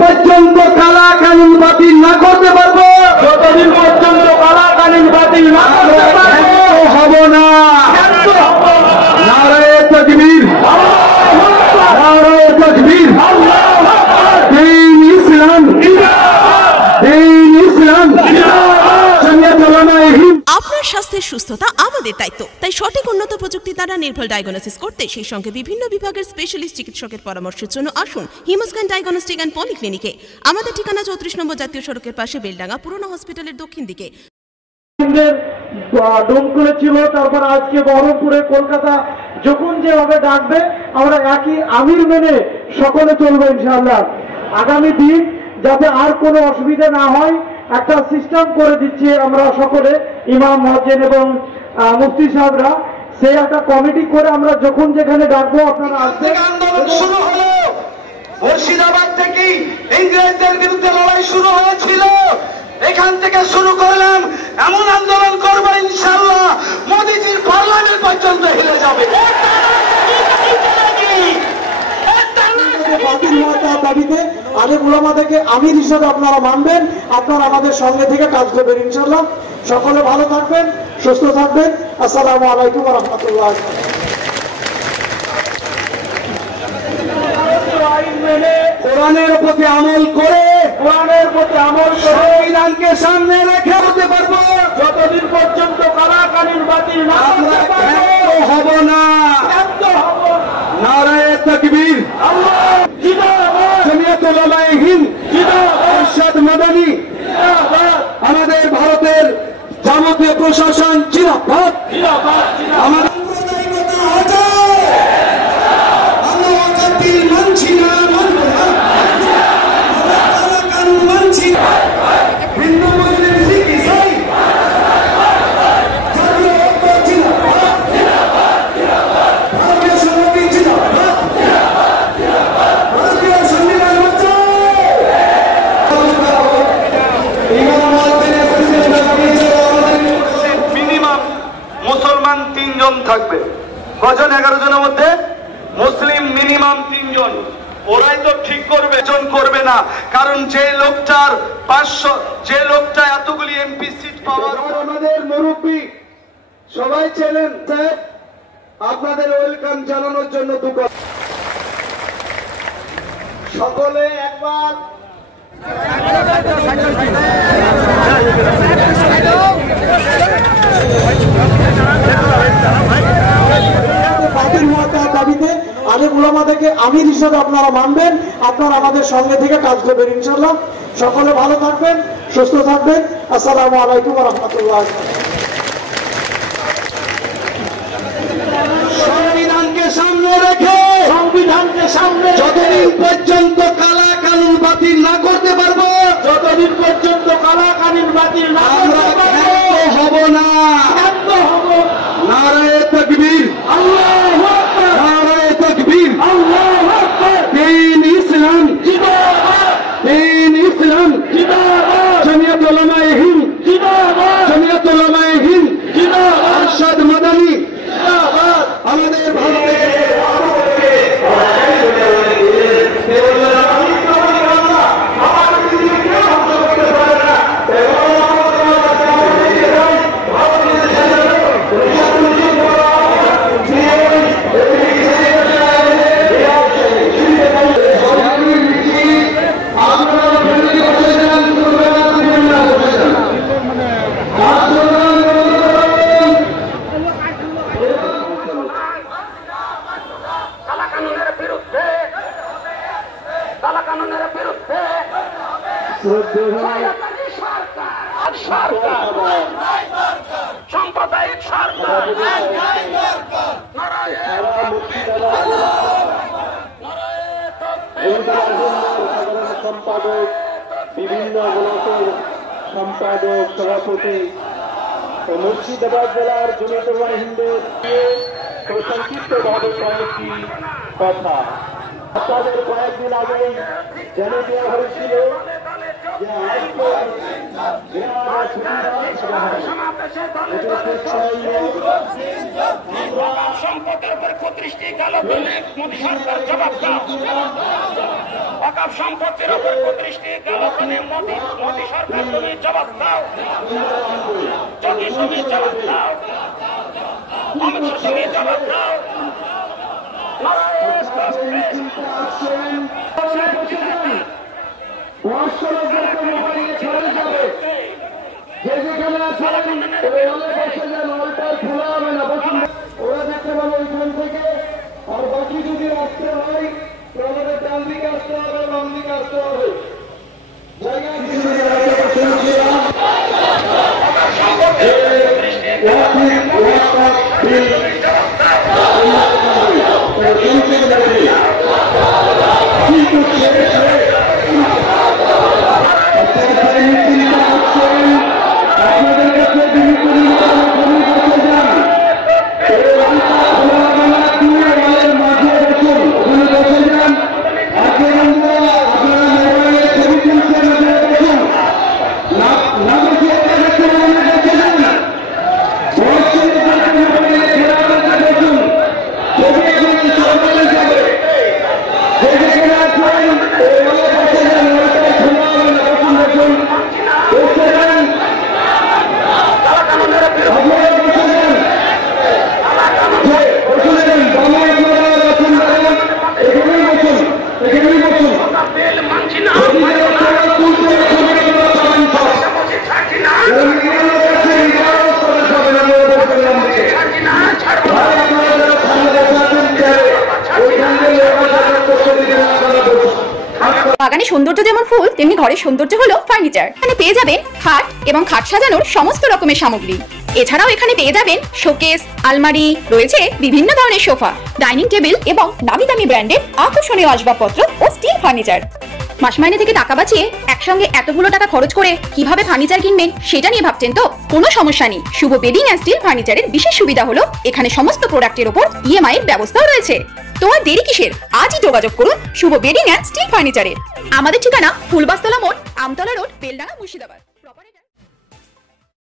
পর্যন্ত কালা কানুন বাতিল না করতে পারবো, যতদিন পর্যন্ত কালা কানুন বাতিল না করতে পারবো, হব না। নারায়ে তাকবীর, নারায়ে তাকবীর, দ্বীন ইসলাম, দ্বীন ইসলাম, জামিয়াত উলামায়ে হিন্দ। আপনার স্বাস্থ্যের সুস্থতা আমাদের দায়িত্ব, তাই সঠিক উন্নত প্রযুক্তি দ্বারা নির্ভুল ডায়াগনোসিস করতে সেই সঙ্গে বিভিন্ন বিভাগের স্পেশালিস্ট চিকিৎসকের পরামর্শের জন্য আসুন হিমোস্ক্যান ডায়াগনস্টিক অ্যান্ড পলিক্লিনিকে। আমাদের ঠিকানা 34 নম্বর জাতীয় সড়কের পাশে, বেলডাঙ্গা পুরনো হসপিটালের দক্ষিণ দিকে। ডোমকুলে ছিল, তারপর আজকে বহরমপুরে, কলকাতা, যখন যেভাবে ডাকবে আমরা একই আমির মেনে সকলে চলবো ইনশাআল্লাহ। আগামী দিন যাতে আর কোনো অসুবিধা না হয় একটা সিস্টেম করে দিচ্ছি আমরা সকলে, ইমাম, মুয়াজ্জিন এবং মুফতি সাহেবরা, সেই একটা কমিটি করে আমরা যখন যেখানে ডাকবো আপনারা আসবেন। আন্দোলন শুরু হলো মুর্শিদাবাদ থেকেই, ইংরেজদের বিরুদ্ধে লড়াই শুরু হয়েছিল, এখান থেকে শুরু করলাম, এমন আন্দোলন করবো ইনশাআল্লাহ মোদিজির পার্লামেন্ট পর্যন্ত হেলে যাবে। দাবিতে আলেম উলামাদেরকে আমির হিসেবে আপনারা মানবেন, আপনারা আমাদের সঙ্গে থেকে কাজ করবেন ইনশাআল্লাহ। সকলে ভালো থাকবেন, সুস্থ থাকবেন। আসসালামু আলাইকুম ওয়া রাহমাতুল্লাহ। কোরআনের প্রতি আমল করে, কোরআনের প্রতি আমল করে সংবিধানকে সামনে রেখে হতে পারবো, যতদিন পর্যন্ত কালা কানুন বাতিল না করতে পারবো, হব না। ক্ষান্ত হব না। নারায়ে তাকবীর, আল্লাহ জিন্দাবাদ, জামিয়াত উলামায়ে হিন্দ জিন্দাবাদ, এরশাদ মাদানী, জিন্দাবাদ, আমাদের ভারতের যাবতীয় প্রশাসন জিন্দাবাদ। জিন্দাবাদ, জিন্দাবাদ। আমাদের মুসলমান 3 জন থাকবে, কজন? 11 জনের মধ্যে মুসলিম মিনিমাম 3 জন। ওরাই তো ঠিক করবে, জন করবে না, কারণ যে লোকটার 500, যে লোকটা এতগুলি এমপি সিট পাওয়ার, আমাদের মুরব্বী সবাই ছিলেন, স্যার আপনাদের ওয়েলকাম জানানোর জন্য সকলে একবার বাতিল হওয়ার দাবিতে আলেম উলামাদেরকে আমির হিসেবে আপনারা মানবেন, আপনারা আমাদের সঙ্গে থেকে কাজ করবেন ইনশাআল্লাহ। সকলে ভালো থাকবেন, সুস্থ থাকবেন। আসসালামু আলাইকুম ওয়া রাহমাতুল্লাহ। সংবিধানকে সামনে রেখে, সংবিধানকে সামনে যতদিন পর্যন্ত কালা কানুন বাতিল না করতে পারবো, যতদিন পর্যন্ত কালা কানুন বাতিল না আমরা করতে পারবো, ক্ষান্ত হব না। ক্ষান্ত হব না। নারায়ে তাকবীর, আল্লাহু আকবার, নারায়ে তাকবীর, আল্লাহু আকবার, দ্বীন ইসলাম, জিন্দাবাদ, দ্বীন ইসলাম, জিন্দাবাদ, জামিয়াত উলামায়ে হিন্দ, জিন্দাবাদ, জামিয়াত উলামায়ে হিন্দ জিন্দাবাদ, এরশাদ মাদানী, জিন্দাবাদ। আমাদের ভারতের সাম্প্রদায়িক সরকার, সম্পাদক, বিভিন্ন ব্লকের সম্পাদক, সভাপতি, মুর্শিদাবাদ জেলার জমিয়ত উলামায়ে হিন্দের সংক্ষিপ্তভাবে কয়েকটি কথা। আপনাদের কয়েকদিন আগেই জেনে দেওয়া হয়েছিল যে সম্পদের উপরে 35টি কালো মোদী সরকার জবাব দাও। ওয়াকফ সম্পত্তির উপর কুদৃষ্টি গেল কিনে মোদি সরকার, তুমি জবাব দাও। যোগী তুমি জবাব দাও। অমিত শাহ তুমি জবাব দাও। ওরা দেখতে পাবো ওইখান থেকে। আর বাকি যদি আসতে হয় তাহলে ডান দিকে আসতে হবে, বাম দিকে আসতে হবে। বাগানে সৌন্দর্য যেমন ফুল, তেমনি ঘরের সৌন্দর্য হলো ফার্নিচার। এখানে পেয়ে যাবেন খাট এবং খাট সাজানোর সমস্ত রকমের সামগ্রী। এছাড়াও এখানে পেয়ে যাবেন শোকেস, আলমারি, রয়েছে বিভিন্ন ধরনের সোফা, ডাইনিং টেবিল এবং নামি দামি ব্র্যান্ডের আকর্ষণীয় আসবাবপত্র ও স্টিল ফার্নিচার। মাস মাইনে থেকে টাকা বাঁচিয়ে একসঙ্গে এতগুলো টাকা খরচ করে কিভাবে ফার্নিচার কিনবেন সেটা নিয়ে ভাবছেন তো? কোনো সমস্যা নেই। শুভ বেডিং অ্যান্ড স্টিল ফার্নিচারের বিশেষ সুবিধা হলো এখানে সমস্ত প্রোডাক্টের উপর ইএমআই এর ব্যবস্থাও রয়েছে। তো আর দেরি কিসের? আজই যোগাযোগ করুন শুভ বেডিং অ্যান্ড স্টিল ফার্নিচারে। আমাদের ঠিকানা ফুলবাস্তলা মোড়, আমতলা রোড, বেলডাঙ্গা, মুর্শিদাবাদ।